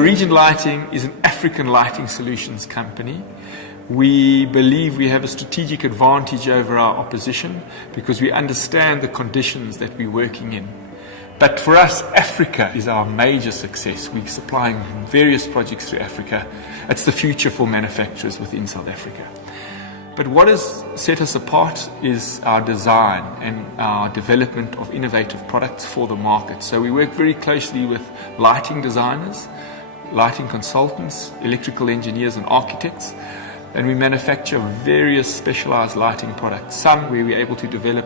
Regent Lighting is an African lighting solutions company. We believe we have a strategic advantage over our opposition because we understand the conditions that we're working in. But for us, Africa is our major success. We're supplying various projects to Africa. It's the future for manufacturers within South Africa. But what has set us apart is our design and our development of innovative products for the market. So we work very closely with lighting designers, lighting consultants, electrical engineers and architects, and we manufacture various specialized lighting products. Some where we're able to develop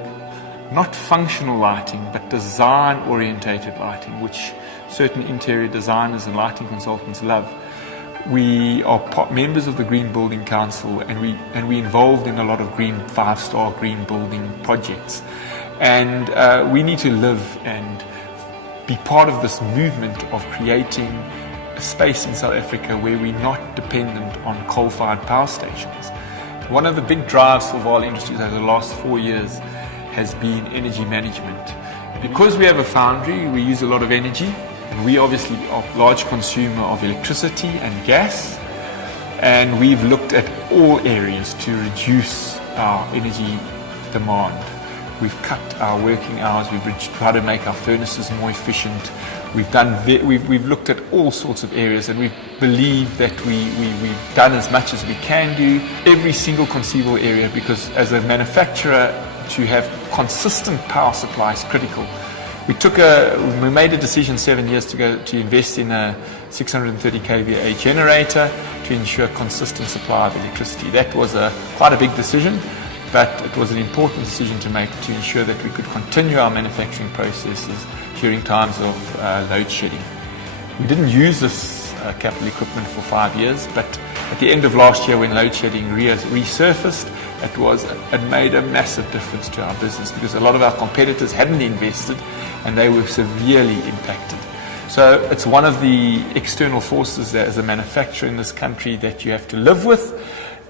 not functional lighting, but design-orientated lighting, which certain interior designers and lighting consultants love. We are members of the Green Building Council, and we're involved in a lot of green 5-star green building projects. And we need to live and be part of this movement of creating a space in South Africa where we're not dependent on coal-fired power stations. One of the big drives for Vaal Industries over the last 4 years has been energy management. Because we have a foundry, we use a lot of energy. We obviously are a large consumer of electricity and gas, and we've looked at all areas to reduce our energy demand. We've cut our working hours, we've tried to make our furnaces more efficient. We've looked at all sorts of areas, and we believe that we've done as much as we can do, every single conceivable area, because as a manufacturer, to have consistent power supply is critical. We made a decision 7 years ago to invest in a 630 kVA generator to ensure consistent supply of electricity. That was quite a big decision, but it was an important decision to make to ensure that we could continue our manufacturing processes during times of load shedding. We didn't use this capital equipment for 5 years, but at the end of last year when load shedding resurfaced, it made a massive difference to our business because a lot of our competitors hadn't invested and they were severely impacted. So it's one of the external forces that as a manufacturer in this country that you have to live with,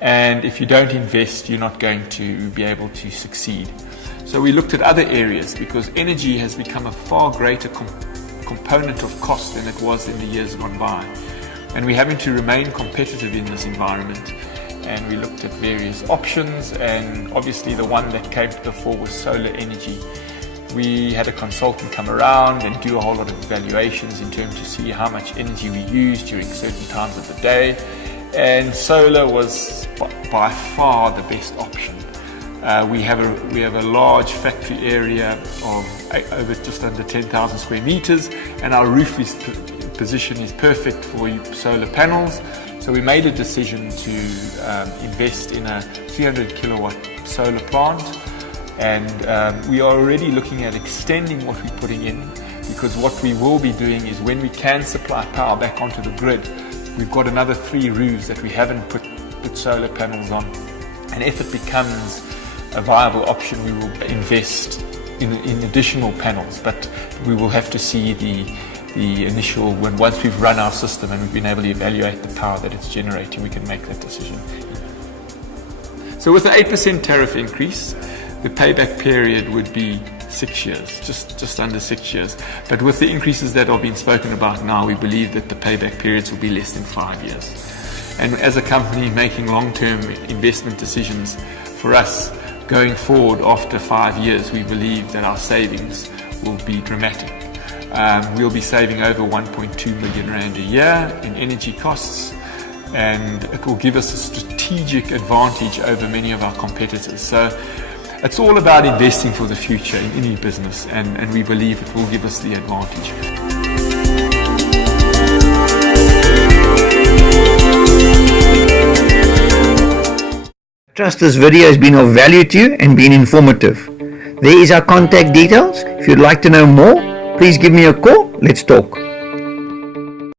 and if you don't invest, you're not going to be able to succeed. So we looked at other areas because energy has become a far greater component of cost than it was in the years gone by. And we're having to remain competitive in this environment. And we looked at various options, and obviously the one that came to the fore was solar energy. We had a consultant come around and do a whole lot of evaluations in terms to see how much energy we use during certain times of the day, and solar was by far the best option. We have a large factory area of over just under 10,000 square meters, and our roof position is perfect for solar panels. So we made a decision to invest in a 300 kilowatt solar plant, and we are already looking at extending what we're putting in, because what we will be doing is when we can supply power back onto the grid, we've got another 3 roofs that we haven't put solar panels on, and if it becomes a viable option, we will invest in additional panels, but we will have to see the initial, once we've run our system and we've been able to evaluate the power that it's generating, we can make that decision. So with the 8% tariff increase, the payback period would be 6 years, just under 6 years. But with the increases that are being spoken about now, we believe that the payback periods will be less than 5 years. And as a company making long-term investment decisions, for us, going forward after 5 years, we believe that our savings will be dramatic. We'll be saving over 1.2 million rand a year in energy costs, and it will give us a strategic advantage over many of our competitors. So it's all about investing for the future in any business, and we believe it will give us the advantage. Trust this video has been of value to you and been informative. There is our contact details. If you'd like to know more, please give me a call. Let's talk.